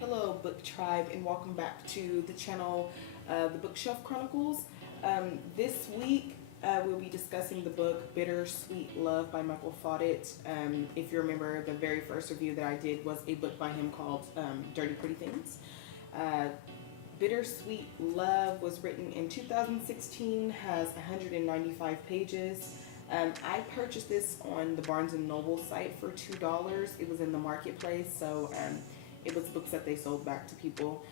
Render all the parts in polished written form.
Hello Book Tribe, and welcome back to the channel, The Bookshelf Chronicles. This week we'll be discussing the book Bittersweet Love by Michael Faudet. If you remember, the very first review that I did was a book by him called Dirty Pretty Things. Bittersweet Love was written in 2016, has 195 pages. I purchased this on the Barnes & Noble site for $2. It was in the marketplace, so it was books that they sold back to people.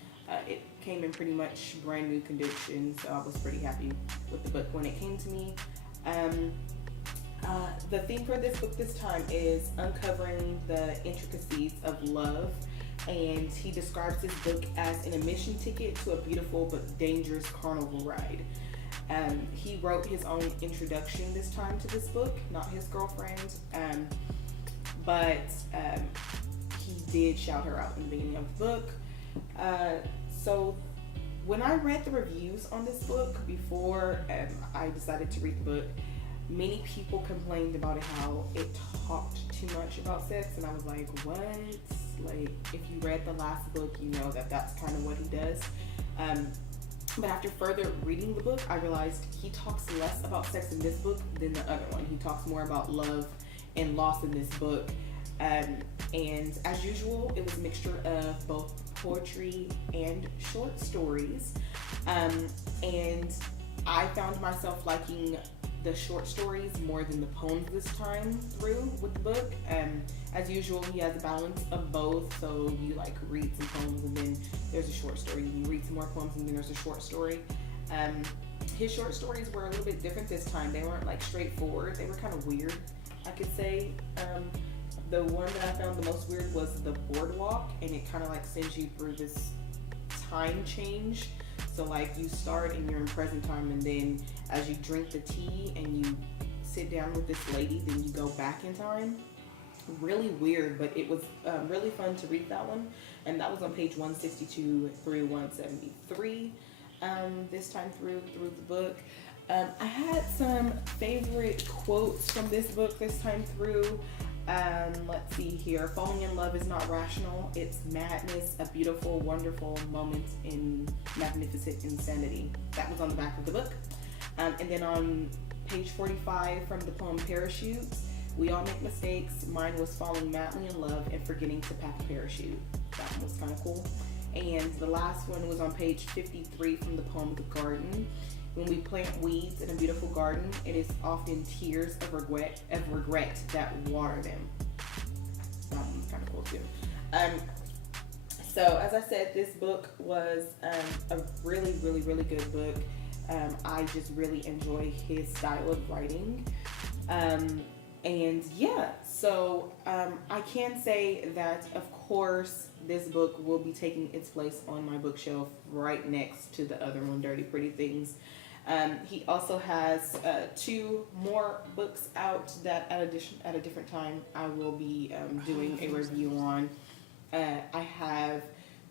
It came in pretty much brand new condition, so I was pretty happy with the book when it came to me. The theme for this book this time is uncovering the intricacies of love, and he describes this book as an admission ticket to a beautiful but dangerous carnival ride. He wrote his own introduction this time to this book, not his girlfriend, but he did shout her out in the beginning of the book. So when I read the reviews on this book before I decided to read the book, many people complained about how it talked too much about sex, and I was like, what? Like, if you read the last book, you know that that's kind of what he does. But after further reading the book, I realized he talks less about sex in this book than the other one. He talks more about love and loss in this book. And as usual, it was a mixture of both poetry and short stories. And I found myself liking the short stories more than the poems this time through with the book. As usual, he has a balance of both, so you like read some poems and then there's a short story. You read some more poems and then there's a short story. His short stories were a little bit different this time. They weren't like straightforward. They were kind of weird, I could say. The one that I found the most weird was the Boardwalk, and it kind of like sends you through this time change. So like you start and you're in present time, and then as you drink the tea and you sit down with this lady, then you go back in time. Really weird, but it was really fun to read that one. And that was on page 162 through 173 this time through the book. I had some favorite quotes from this book this time through. Let's see here. Falling in love is not rational. It's madness, a beautiful, wonderful moment in magnificent insanity. That was on the back of the book. And then on page 45 from the poem Parachute, we all make mistakes. Mine was falling madly in love and forgetting to pack a parachute. That one was kind of cool. And the last one was on page 53 from the poem The Garden. When we plant weeds in a beautiful garden, it is often tears of regret that water them. That one's kind of cool too. So as I said, this book was a really, really, really good book. I just really enjoy his style of writing. And yeah, so I can say that, of course, this book will be taking its place on my bookshelf right next to the other one, Dirty Pretty Things. He also has 2 more books out that at a different time I will be doing a review on. I have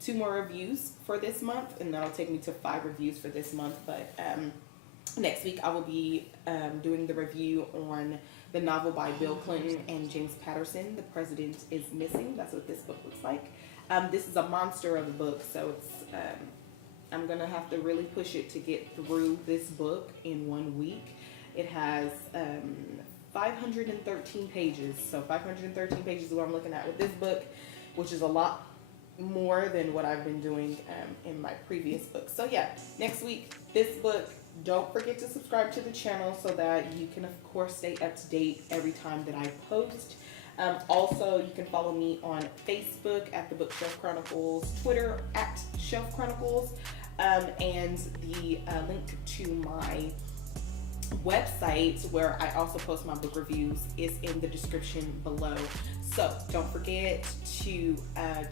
2 more reviews for this month, and that'll take me to 5 reviews for this month. But next week I will be doing the review on the novel by Bill Clinton and James Patterson, The President is Missing. That's what this book looks like. This is a monster of a book, so it's I'm going to have to really push it to get through this book in 1 week. It has 513 pages. So 513 pages is what I'm looking at with this book, which is a lot more than what I've been doing in my previous books. So yeah, next week, this book. Don't forget to subscribe to the channel so that you can, of course, stay up to date every time that I post. Also, you can follow me on Facebook at The Bookshelf Chronicles, Twitter at Shelf Chronicles, and the link to my website where I also post my book reviews is in the description below. So don't forget to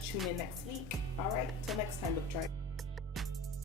tune in next week. All right, till next time, Book Tribe.